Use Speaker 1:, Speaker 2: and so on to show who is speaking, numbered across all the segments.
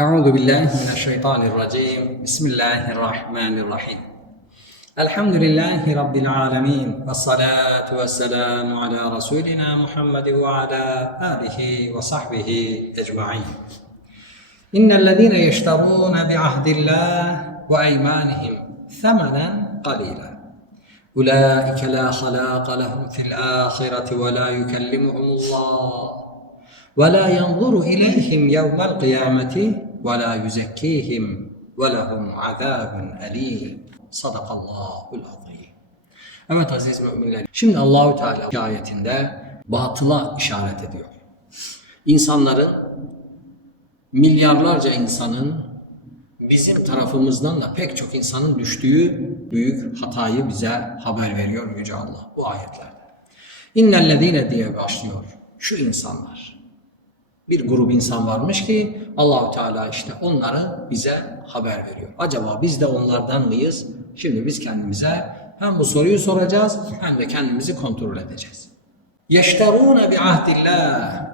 Speaker 1: أعوذ بالله من الشيطان الرجيم. بسم الله الرحمن الرحيم. الحمد لله رب العالمين والصلاة والسلام على رسولنا محمد وعلى آله وصحبه أجمعين. إن الذين يشترون بعهد الله وأيمانهم ثمنا قليلا. أولئك لا خلاق لهم في الآخرة ولا يكلمهم الله ولا ينظر إليهم يوم القيامة ve la yuzekkihim ve lehum azabun alim. Sadakallahul azim. Evet aziz müminler. Şimdi Allahu Teala ayetinde batıla işaret ediyor. İnsanların milyarlarca insanın bizim tarafımızdan da pek çok insanın düştüğü büyük hatayı bize haber veriyor Yüce Allah bu ayetlerde. İnnellezine diye başlıyor şu insanlar. Bir grup insan varmış ki Allahu Teala işte onları bize haber veriyor. Acaba biz de onlardan mıyız? Şimdi biz kendimize hem bu soruyu soracağız hem de kendimizi kontrol edeceğiz. Yeşterûne bi ahdillah.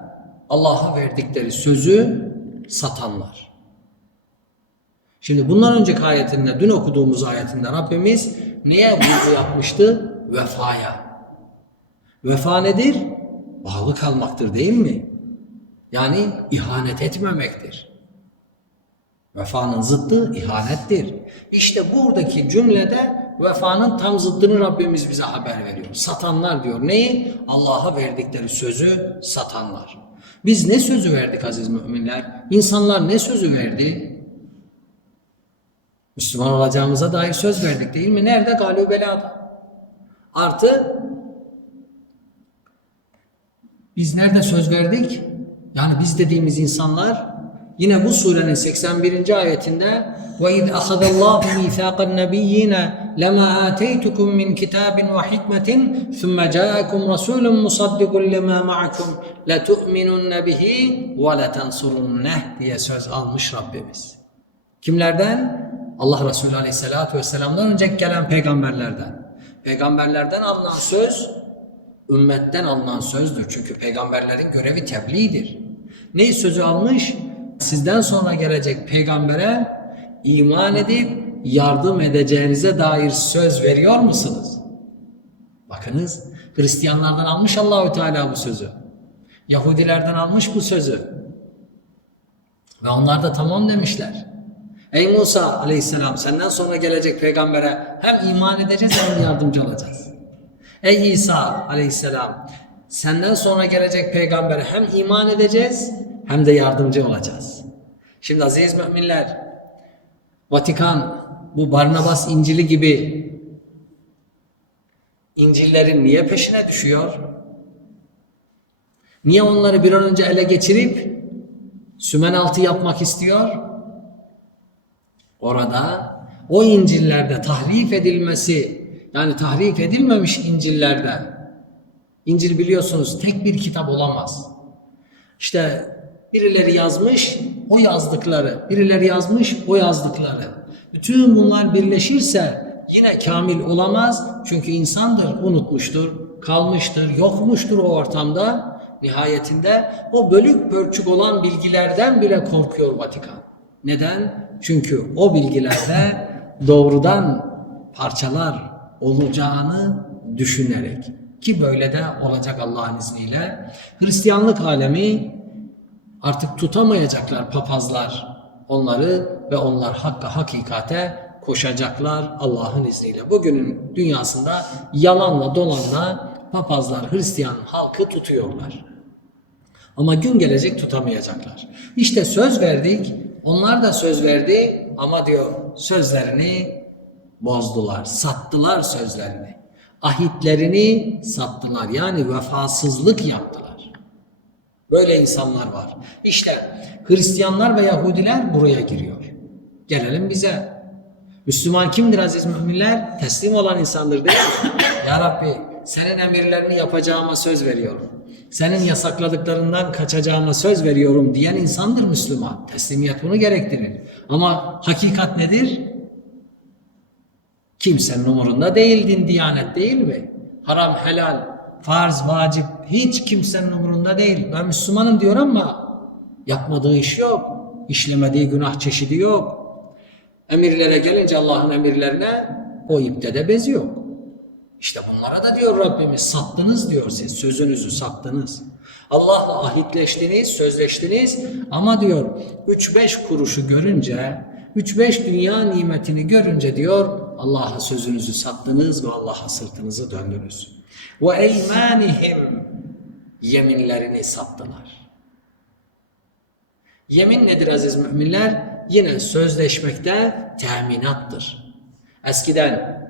Speaker 1: Allah'a verdikleri sözü satanlar. Şimdi bundan önceki ayetinde, dün okuduğumuz ayetinde Rabbimiz neye vurgu yapmıştı? Vefaya. Vefa nedir? Bağlı kalmaktır değil mi? Yani ihanet etmemektir. Vefanın zıttı ihanettir. İşte buradaki cümlede vefanın tam zıttını Rabbimiz bize haber veriyor. Satanlar diyor. Neyi? Allah'a verdikleri sözü satanlar. Biz ne sözü verdik aziz müminler? İnsanlar ne sözü verdi? Müslüman olacağımıza dair söz verdik değil mi? Nerede? Galü belada. Artı biz nerede söz verdik? Yani biz dediğimiz insanlar yine bu surenin 81. ayetinde ve iz ahadallahu mithaqan nabiyyina lema ateytukum min kitabin ve hikmetin thumma ca'akum rasulun musaddiqun lima ma'akum la tu'minun bihi ve la tansurunne diye söz almış Rabbimiz. Kimlerden? Allah Resulü Aleyhisselatü Vesselam'dan önce gelen peygamberlerden. Peygamberlerden alınan söz ümmetten alınan sözdür. Çünkü peygamberlerin görevi tebliğdir. Ne sözü almış? Sizden sonra gelecek peygambere iman edip yardım edeceğinize dair söz veriyor musunuz? Bakınız Hristiyanlardan almış Allahü Teala bu sözü. Yahudilerden almış bu sözü. Ve onlar da tamam demişler. Ey Musa aleyhisselam senden sonra gelecek peygambere hem iman edeceğiz hem yardımcı olacağız. Ey İsa aleyhisselam senden sonra gelecek peygambere hem iman edeceğiz hem de yardımcı olacağız. Şimdi aziz müminler Vatikan bu Barnabas İncil'i gibi İncil'lerin niye peşine düşüyor? Niye onları bir an önce ele geçirip sümen altı yapmak istiyor? Orada o İncil'lerde tahrif edilmesi yani tahrif edilmemiş İncil'lerde İncil biliyorsunuz tek bir kitap olamaz. İşte birileri yazmış o yazdıkları, birileri yazmış o yazdıkları. Bütün bunlar birleşirse yine kamil olamaz. Çünkü insandır, unutmuştur, kalmıştır, yokmuştur o ortamda. Nihayetinde o bölük pörçük olan bilgilerden bile korkuyor Vatikan. Neden? Çünkü o bilgilerde doğrudan parçalar olacağını düşünerek ki böyle de olacak Allah'ın izniyle. Hristiyanlık alemi artık tutamayacaklar papazlar onları ve onlar hakka hakikate koşacaklar Allah'ın izniyle. Bugünün dünyasında yalanla dolanla papazlar Hristiyan halkı tutuyorlar. Ama gün gelecek tutamayacaklar. İşte söz verdik, onlar da söz verdi ama diyor sözlerini bozdular, sattılar sözlerini. Ahitlerini sattılar yani vefasızlık yaptılar. Böyle insanlar var. İşte Hristiyanlar ve Yahudiler buraya giriyor. Gelelim bize. Müslüman kimdir aziz müminler? Teslim olan insandır değil mi? ya Rabbi senin emirlerini yapacağıma söz veriyorum. Senin yasakladıklarından kaçacağıma söz veriyorum diyen insandır Müslüman. Teslimiyet bunu gerektirir. Ama hakikat nedir? Kimsenin umurunda değil din, diyanet değil mi? Haram, helal, farz, vacip hiç kimsenin umurunda değil. Ben Müslümanım diyor ama yapmadığı iş yok. işlemediği günah çeşidi yok. Emirlere gelince Allah'ın emirlerine o ipte de bez yok. İşte bunlara da diyor Rabbimiz sattınız diyor siz sözünüzü sattınız. Allah'la ahitleştiniz, sözleştiniz ama diyor 3-5 kuruşu görünce, 3-5 dünya nimetini görünce diyor Allah'a sözünüzü sattınız ve Allah'a sırtınızı döndünüz. Ve eymanihim yeminlerini sattılar. Yemin nedir aziz müminler? Yine sözleşmekte teminattır. Eskiden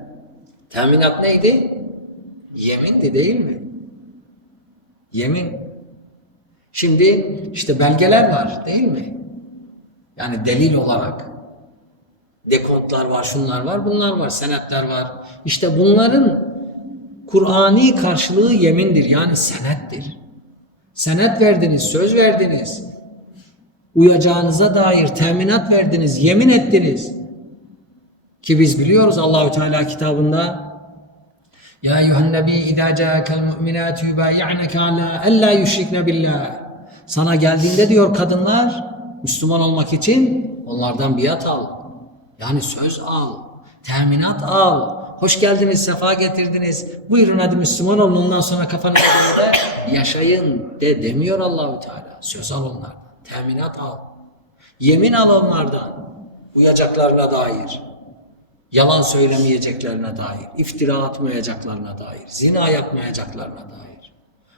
Speaker 1: teminat neydi? Yemindi değil mi? Yemin. Şimdi işte belgeler var değil mi? Yani delil olarak. Dekontlar var, şunlar var, bunlar var, senetler var. İşte bunların Kur'ani karşılığı yemindir yani senettir. Senet verdiniz, söz verdiniz. Uyacağınıza dair teminat verdiniz, yemin ettiniz. Ki biz biliyoruz Allahü Teala kitabında Ya eyyuhen nebi izâ câkel mu'minâtu yubâyi'neke alâ ellâ yüşrikne billah. Sana geldiğinde diyor kadınlar Müslüman olmak için onlardan biat al. Yani söz al, teminat al. Hoş geldiniz, sefa getirdiniz. Buyurun hadi Müslüman olun ondan sonra kafanın üzerinde yaşayın de demiyor Allahü Teala. Söz al onlardan, teminat al. Yemin al onlardan uyacaklarına dair. Yalan söylemeyeceklerine dair, iftira atmayacaklarına dair, zina yapmayacaklarına dair,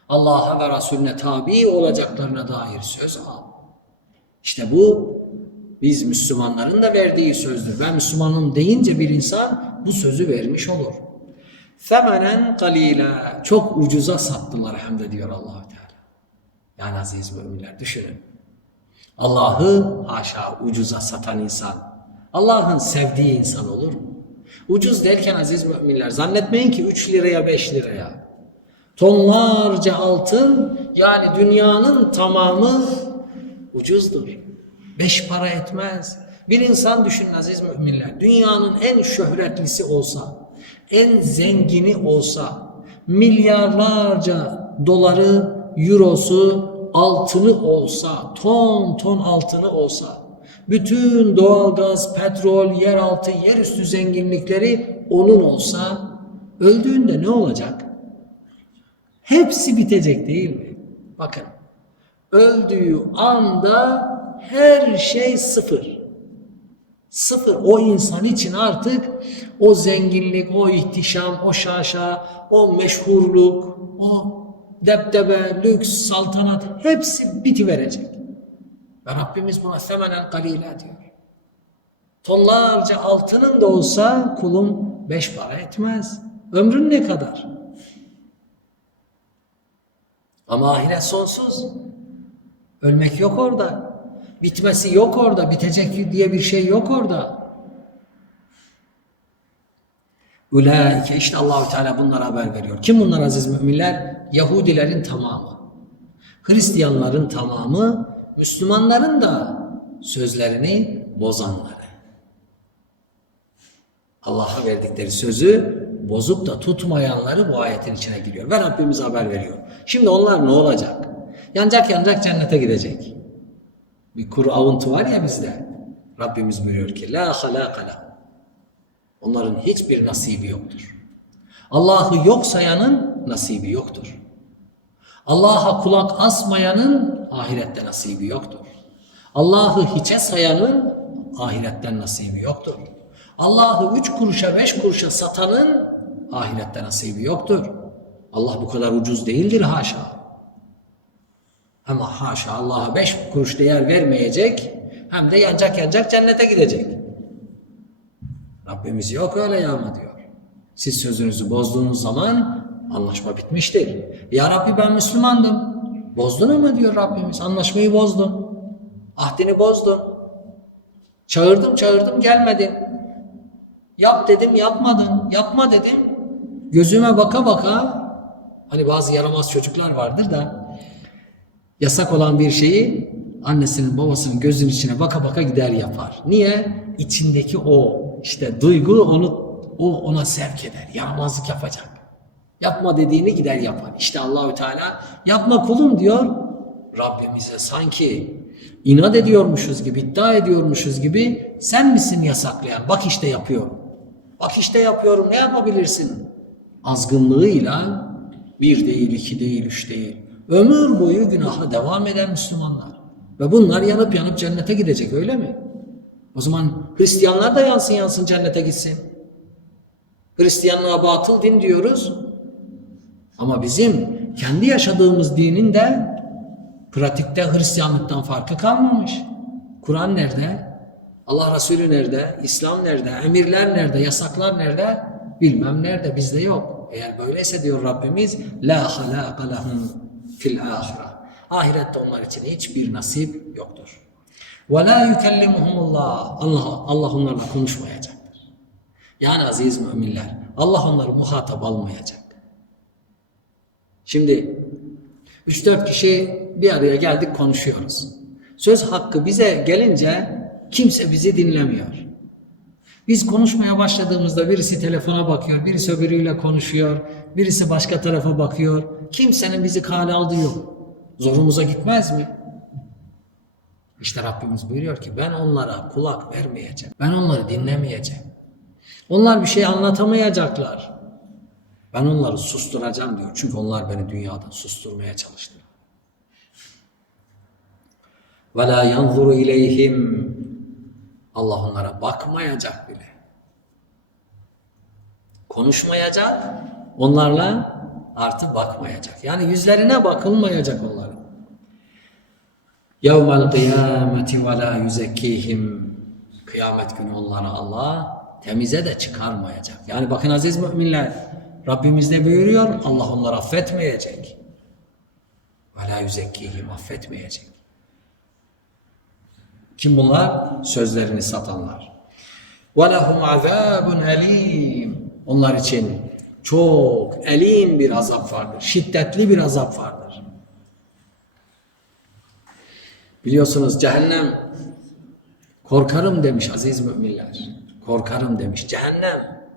Speaker 1: Allah'a ve Resulüne tabi olacaklarına dair söz al. İşte bu biz Müslümanların da verdiği sözdür. Ben Müslümanım deyince bir insan bu sözü vermiş olur. Femenen kalila çok ucuza sattılar hem de diyor Allahu Teala. Yani aziz müminler düşünün. Allah'ı haşa ucuza satan insan Allah'ın sevdiği insan olur mu? Ucuz derken aziz müminler zannetmeyin ki 3 liraya 5 liraya. Tonlarca altın yani dünyanın tamamı ucuzdur. Beş para etmez. Bir insan düşünün aziz müminler. Dünyanın en şöhretlisi olsa, en zengini olsa, milyarlarca doları, eurosu, altını olsa, ton ton altını olsa, bütün doğalgaz, petrol, yeraltı, yerüstü zenginlikleri onun olsa, öldüğünde ne olacak? Hepsi bitecek değil mi? Bakın, öldüğü anda her şey sıfır. Sıfır. O insan için artık o zenginlik, o ihtişam, o şaşa, o meşhurluk, o depdebe, lüks, saltanat hepsi bitiverecek. Ve Rabbimiz buna semenen kalile diyor. Tonlarca altının da olsa kulum beş para etmez. Ömrün ne kadar? Ama ahiret sonsuz. Ölmek yok orada. Bitmesi yok orada. Bitecek diye bir şey yok orada. Ulaike işte Allahü Teala bunlara haber veriyor. Kim bunlar aziz müminler? Yahudilerin tamamı. Hristiyanların tamamı, Müslümanların da sözlerini bozanları. Allah'a verdikleri sözü bozup da tutmayanları bu ayetin içine giriyor. Ve Rabbimiz haber veriyor. Şimdi onlar ne olacak? Yanacak yanacak cennete gidecek. Bir kuru avuntu var ya bizde. Rabbimiz buyuruyor ki la halaka lahum. Onların hiçbir nasibi yoktur. Allah'ı yok sayanın nasibi yoktur. Allah'a kulak asmayanın ahirette nasibi yoktur. Allah'ı hiçe sayanın ahiretten nasibi yoktur. Allah'ı üç kuruşa beş kuruşa satanın ahirette nasibi yoktur. Allah bu kadar ucuz değildir haşa. Ama haşa Allah'a beş kuruş değer vermeyecek hem de yanacak yanacak cennete gidecek. Rabbimiz yok öyle yağma diyor. Siz sözünüzü bozduğunuz zaman anlaşma bitmiştir. Ya Rabbi ben Müslümandım. Bozdun ama diyor Rabbimiz. Anlaşmayı bozdun. Ahdini bozdun. Çağırdım çağırdım gelmedin. Yap dedim yapmadın. Yapma dedim. Gözüme baka baka hani bazı yaramaz çocuklar vardır da yasak olan bir şeyi annesinin babasının gözünün içine baka baka gider yapar. Niye? İçindeki o işte duygu onu o ona sevk eder. Yaramazlık yapacak. Yapma dediğini gider yapar. İşte Allahü Teala yapma kulum diyor. Rabbimize sanki inat ediyormuşuz gibi, iddia ediyormuşuz gibi sen misin yasaklayan? Bak işte yapıyorum. Bak işte yapıyorum. Ne yapabilirsin? Azgınlığıyla bir değil, iki değil, üç değil. Ömür boyu günaha devam eden Müslümanlar. Ve bunlar yanıp yanıp cennete gidecek öyle mi? O zaman Hristiyanlar da yansın yansın cennete gitsin. Hristiyanlığa batıl din diyoruz. Ama bizim kendi yaşadığımız dinin de pratikte Hristiyanlıktan farkı kalmamış. Kur'an nerede? Allah Resulü nerede? İslam nerede? Emirler nerede? Yasaklar nerede? Bilmem nerede. Bizde yok. Eğer böyleyse diyor Rabbimiz La halâka lehum fil ahire. Ahirette onlar için hiçbir nasip yoktur. Ve la yukellimuhumullah. Allah, Allah onlarla konuşmayacaktır. Yani aziz müminler Allah onları muhatap almayacak. Şimdi 3-4 kişi bir araya geldik konuşuyoruz. Söz hakkı bize gelince kimse bizi dinlemiyor. Biz konuşmaya başladığımızda birisi telefona bakıyor, birisi öbürüyle konuşuyor, birisi başka tarafa bakıyor. Kimsenin bizi kale aldığı yok. Zorumuza gitmez mi? İşte Rabbimiz buyuruyor ki ben onlara kulak vermeyeceğim. Ben onları dinlemeyeceğim. Onlar bir şey anlatamayacaklar. Ben onları susturacağım diyor. Çünkü onlar beni dünyadan susturmaya çalıştı. Ve la yanzuru ileyhim. Allah onlara bakmayacak bile. Konuşmayacak. Onlarla artık bakmayacak. Yani yüzlerine bakılmayacak onların. Yevmel kıyameti la yüzekkihim. Kıyamet günü onları Allah temize de çıkarmayacak. Yani bakın aziz müminler Rabbimiz de buyuruyor Allah onları affetmeyecek. La yüzekkihim affetmeyecek. Kim bunlar? Sözlerini satanlar. Lehum azabun elim. Onlar için çok elim bir azap vardır. Şiddetli bir azap vardır. Biliyorsunuz cehennem korkarım demiş aziz müminler. Korkarım demiş cehennem.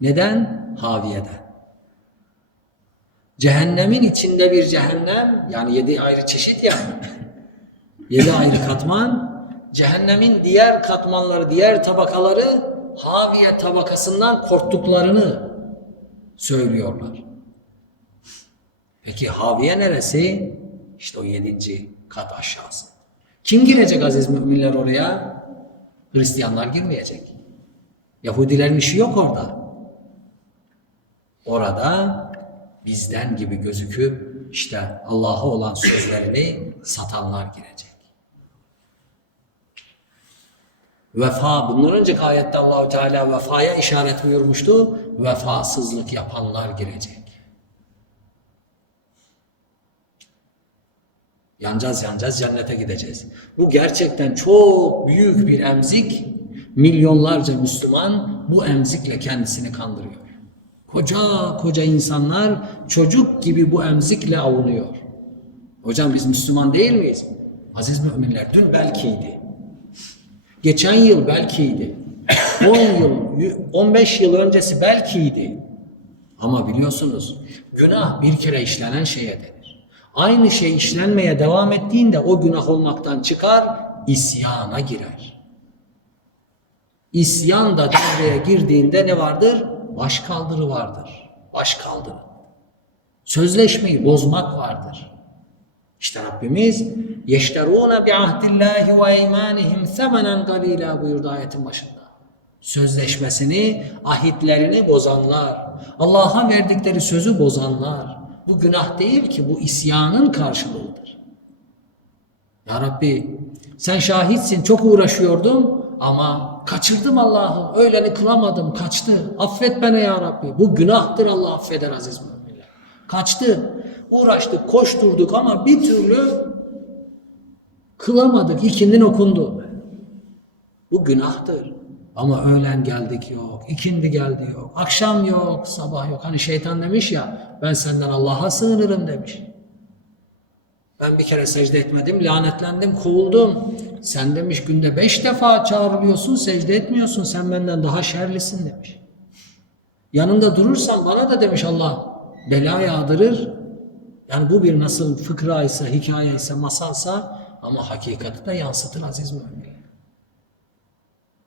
Speaker 1: Neden? Haviyeden. Cehennemin içinde bir cehennem yani yedi ayrı çeşit ya. yedi ayrı katman. Cehennemin diğer katmanları, diğer tabakaları Haviye tabakasından korktuklarını söylüyorlar. Peki Haviye neresi? İşte o yedinci kat aşağısı. Kim girecek aziz müminler oraya? Hristiyanlar girmeyecek. Yahudilerin işi yok orada. Orada bizden gibi gözüküp işte Allah'a olan sözlerini satanlar girecek. Vefa bundan önceki ayette Allahu Teala vefaya işaret buyurmuştu. Vefasızlık yapanlar girecek. Yanacağız yanacağız cennete gideceğiz. Bu gerçekten çok büyük bir emzik. Milyonlarca Müslüman bu emzikle kendisini kandırıyor. Koca koca insanlar çocuk gibi bu emzikle avunuyor. Hocam biz Müslüman değil miyiz? Aziz müminler dün belkiydi. Geçen yıl belkiydi. 10 yıl, 15 yıl öncesi belkiydi. Ama biliyorsunuz günah bir kere işlenen şeye denir. Aynı şey işlenmeye devam ettiğinde o günah olmaktan çıkar, isyana girer. İsyan da devreye girdiğinde ne vardır? Baş kaldırı vardır. Baş kaldırı. Sözleşmeyi bozmak vardır. İşte Rabbimiz yeşterûne bi ahdillahi ve eymanihim semenen galîlâ buyurdu ayetin başında. Sözleşmesini, ahitlerini bozanlar, Allah'a verdikleri sözü bozanlar. Bu günah değil ki bu isyanın karşılığıdır. Ya Rabbi sen şahitsin çok uğraşıyordum ama kaçırdım Allah'ım. Öyleni kılamadım kaçtı. Affet beni ya Rabbi. Bu günahtır Allah affeder aziz müminler. Kaçtı. Uğraştık, koşturduk ama bir türlü kılamadık. İkindin okundu. Bu günahtır. Ama öğlen geldik yok, ikindi geldi yok, akşam yok, sabah yok. Hani şeytan demiş ya ben senden Allah'a sığınırım demiş. Ben bir kere secde etmedim, lanetlendim, kovuldum. Sen demiş günde beş defa çağrılıyorsun, secde etmiyorsun. Sen benden daha şerlisin demiş. Yanında durursan bana da demiş Allah bela yağdırır. Yani bu bir nasıl fıkra ise, hikaye ise, masalsa Ama hakikati de yansıtır aziz müminler.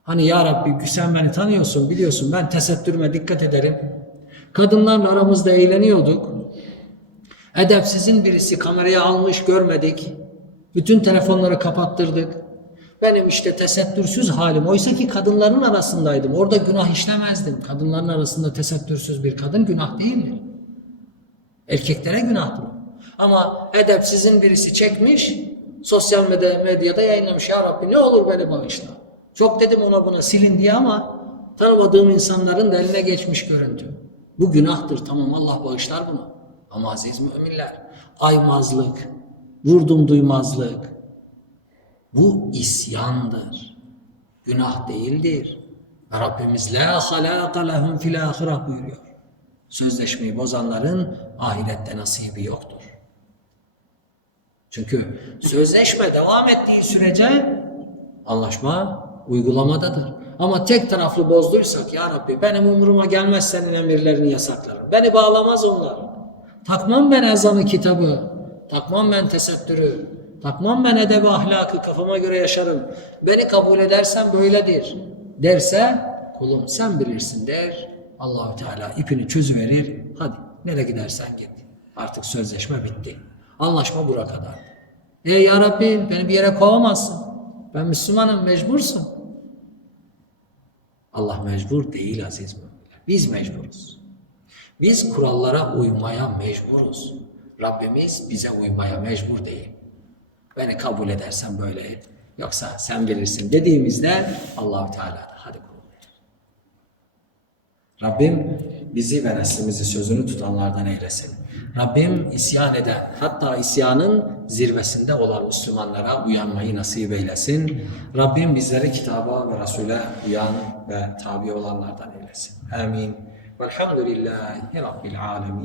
Speaker 1: Hani ya Rabbi sen beni tanıyorsun biliyorsun ben tesettürüme dikkat ederim. Kadınlarla aramızda eğleniyorduk. Edepsizin birisi kameraya almış görmedik. Bütün telefonları kapattırdık. Benim işte tesettürsüz halim. Oysa ki kadınların arasındaydım. Orada günah işlemezdim. Kadınların arasında tesettürsüz bir kadın günah değildir. Erkeklere günahtır. Ama edepsizin birisi çekmiş, sosyal medya, medyada yayınlamış. Ya Rabbi ne olur beni bağışla. Çok dedim ona buna silin diye ama tanımadığım insanların da eline geçmiş görüntü. Bu günahtır tamam Allah bağışlar bunu. Ama aziz müminler aymazlık, vurdum duymazlık bu isyandır. Günah değildir. Rabbimiz la halaka lehum fil ahireh buyuruyor. Sözleşmeyi bozanların ahirette nasibi yoktur. Çünkü sözleşme devam ettiği sürece anlaşma uygulamadadır. Ama tek taraflı bozduysak ya Rabbi benim umuruma gelmez senin emirlerini yasaklarım. Beni bağlamaz onlar. Takmam ben ezanı kitabı. Takmam ben tesettürü. Takmam ben edebi ahlakı kafama göre yaşarım. Beni kabul edersen böyledir. Derse kulum sen bilirsin der. Allahü Teala ipini çözüverir. Hadi nereye gidersen git. Artık sözleşme bitti. Anlaşma bura kadar. E ya Rabbi beni bir yere kovamazsın. Ben Müslümanım mecbursun. Allah mecbur değil aziz müminler. Biz mecburuz. Biz kurallara uymaya mecburuz. Rabbimiz bize uymaya mecbur değil. Beni kabul edersen böyle et. Yoksa sen bilirsin dediğimizde Allahu Teala da hadi. Rabbim bizi ve neslimizi sözünü tutanlardan eylesin. Rabbim isyan eden, hatta isyanın zirvesinde olan Müslümanlara uyanmayı nasip eylesin. Rabbim bizleri kitaba ve Resul'e uyan ve tabi olanlardan eylesin. Amin. Velhamdülillahi Rabbil alemin.